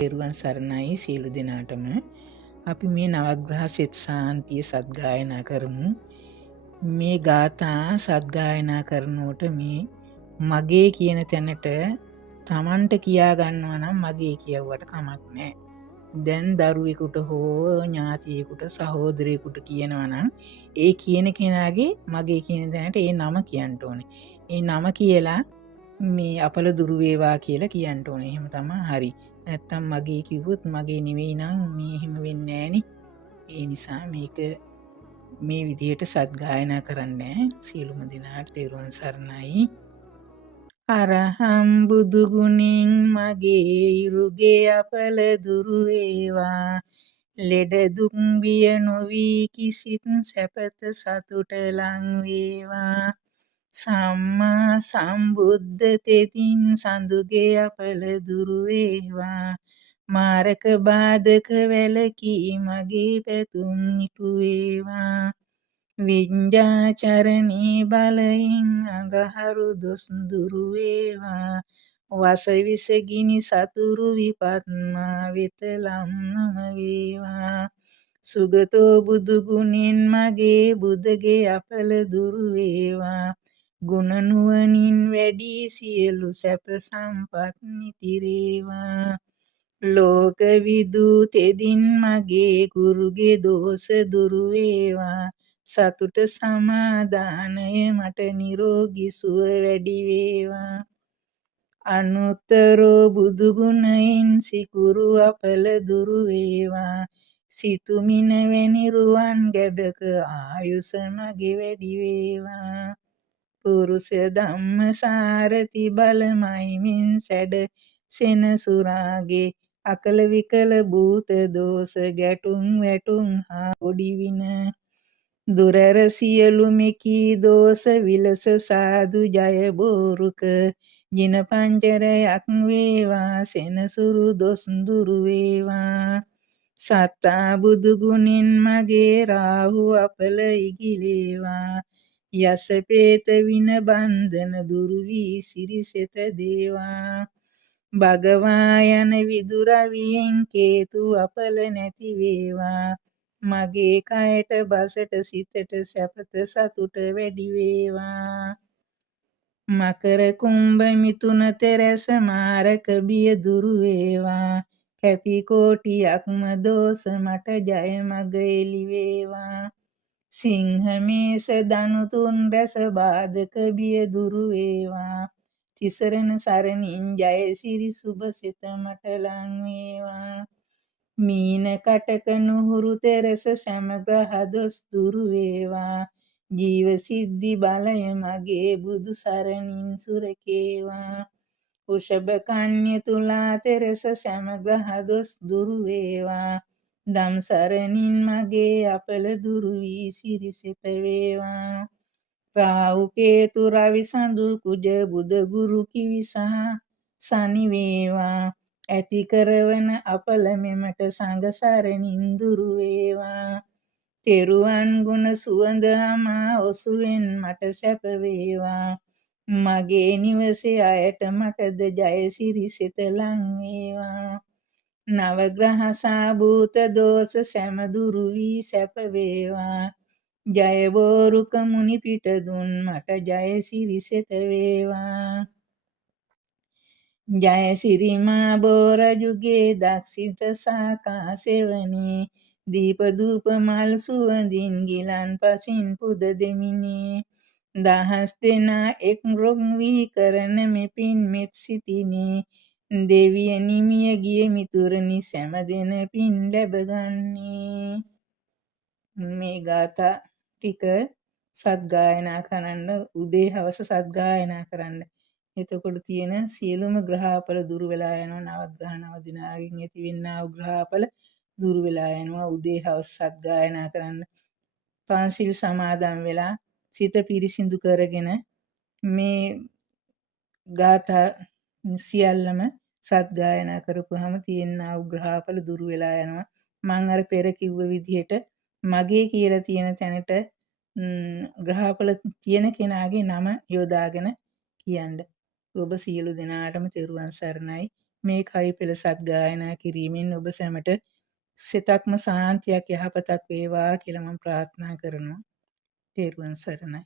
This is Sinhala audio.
තෙරුවන් සරණයි සියලු දෙනාටම. අපි මේ නවග්‍රහ සෙත් සාන්තිය සද්ගායනා කරමු. මේ ගාථා සද්ගායනා කරනකොට මේ මගේ කියන තැනට තමන්ට කියා ගන්නවා නම් මගේ කියව්වට කමක් නෑ. දැන් දරුවෙකුට හෝ ඥාතියෙකුට සහෝදරයෙකුට කියනවා නම් ඒ කියන කෙනාගේ මගේ කියන තැනට ඒ නම කියන්න ඕනේ. ඒ නම කියලා මේ අපල දුරු වේවා කියලා කියන්න ඕනේ. එහෙම තමයි හරි. නැත්තම් මගේ කිව්වොත් මගේ නෙවෙයි නම් මේ එහෙම වෙන්නේ නෑනේ. ඒ නිසා මේක මේ විදිහට සද්ගායනා කරන්න සියලුම දෙනාට තෙරුවන් සරණයි. අරහම් බුදු ගුණෙන් මගේ ඉරුගේ අපල දුරු වේවා. ලෙඩ දුක් බිය නොවි කිසිත් සැපත සතුට ලං වේවා. සම්මා සම්බුද්ධ තෙතින් සඳුගේ අපල දුරු වේවා. මාරක බාධක වැළකී මගේ පැතුම් ඉටු වේවා. විඤ්ඤාචරණී බලයෙන් අඟහරු දොස් දුරු වේවා. වසවිස ගිනි සතුරු විපත් මා වෙත ලම් නොම වේවා. සුගතෝ බුදු ගුණෙන් මගේ බුදගේ අපල දුරු වේවා. ගුණ නුවණින් වැඩි සියලු සැප සම්පත් නිතිරේවා. ලෝක විදු තෙදින් මගේ ගුරුගේ දෝෂ දුරු වේවා. සතුට සමාදානය මට නිරෝගී සුව වැඩි වේවා. අනුත්තරෝ බුදු ගුණයෙන් සිකුරු අපල දුරු වේවා. සිතුමින වැනි රුවන් ගැබක ආයුෂ මගේ වැඩි වේවා. පුරුෂ ධම්ම සාරති බලමයිමින් සැඩ සෙනසුරාගේ අකල විකල භූත දෝෂ ගැටුම් වැටුම් හා ඔඩිවින දුරර සියලු මෙකී දෝෂ විලස සාදු ජය බෝරුක ජින පංජරයක් වේවා සෙනසුරු දොස් දුරු වේවා. සත්තා බුදු ගුණෙන් මගේ රාහු අපල ඉගිලේවා. යස පේත වින බන්ධන දුරු වී සිරිසෙත දේවා. භගවා යන විදුරවියෙන් කේතු අපල නැති වේවා. මගේ කයට බසට සිතට සැපත සතුට වැඩි වේවා. මකර කුම්භ මිථුන තෙරස මාරක බිය දුරු වේවා. කැපි කෝටියක්ම දෝෂ මට ජය මග එළි වේවා. සිංහ මේස ධනු තුන් රැස බාධක බිය දුරු වේවා. තිසරණ සරණින් ජය සිරි සුභ සිත මට ලං වේවා. මීන කටක නුහුරු තෙරස සමග්‍රහ දොස් දුරු වේවා. ජීව සිද්ධි බලය මගේ බුදු සරණින් සුරකේවා. උෂභ කන්‍ය තුලා තෙරස සමග්‍රහ දොස් දුරු වේවා. දම් සරණින් මගේ අපල දුරු වී සිරිසෙත වේවා. රාහු කේතු රවි සඳු කුජ බුද ගුරු කිවි සහ සනි වේවා. ඇති කරවන අපල මෙමට සංඝ සරණින් දුරු වේවා. තෙරුවන් ගුණ සුවඳ අමා ඔසුවෙන් මට සැප වේවා. මගේ නිවසේ අයට මටද ජය සිරිසෙත ලං වේවා. නවග්‍රහ සාභූත දෝෂ සැම දුරු වී සැප වේවා. ජය බෝරුක මුනි පිට දුන් මට ජය සිරිසෙත වේවා. ජය සිරිමා බෝර යුගේ දක්ෂිත සාකා සෙවණේ. දීප ධූප මල් සුවඳින් ගිලන් පසින් පුද දෙමිනේ. දහස් දෙනා එක් රොක් වී කරන මෙපින් මෙත් සිතිනේ. දෙවිය නිමිය ගිය මිතුරනි සැම දෙන පින් ලැබගන්නේ. මේ ගාථා ටික සද්ගායනා කරන්න උදේ හවස සද්ගායනා කරන්න. එතකොට තියෙන සියලුම ග්‍රහඵල දුරු වෙලා යනවා. නවග්‍රහ නව දිනාගෙන් ඇතිවෙනා වූ ග්‍රහඵල දුරු වෙලා යනවා. උදේ හවස සද්ගායනා කරන්න. පන්සිල් සමාදන් වෙලා සිත පිරිසිදු කරගෙන මේ ගාථා සියල්ලම සද්ගායනා කරපුවාම තියෙනා වූ ග්‍රහඵල දුරු වෙලා යනවා. මම අර පෙර කිව්ව විදිහට මගේ කියලා තියෙන තැනට ග්‍රහඵල තියෙන කෙනාගේ නම යොදාගෙන කියන්න. ඔබ සියලු දෙනාටම තෙරුවන් සරණයි. මේ කවි පෙළ සත්ගායනා කිරීමෙන් ඔබ සැමට සිතක්ම සාන්තියක් යහපතක් වේවා කියලා මම ප්‍රාර්ථනා කරනවා. තෙරුවන් සරණයි.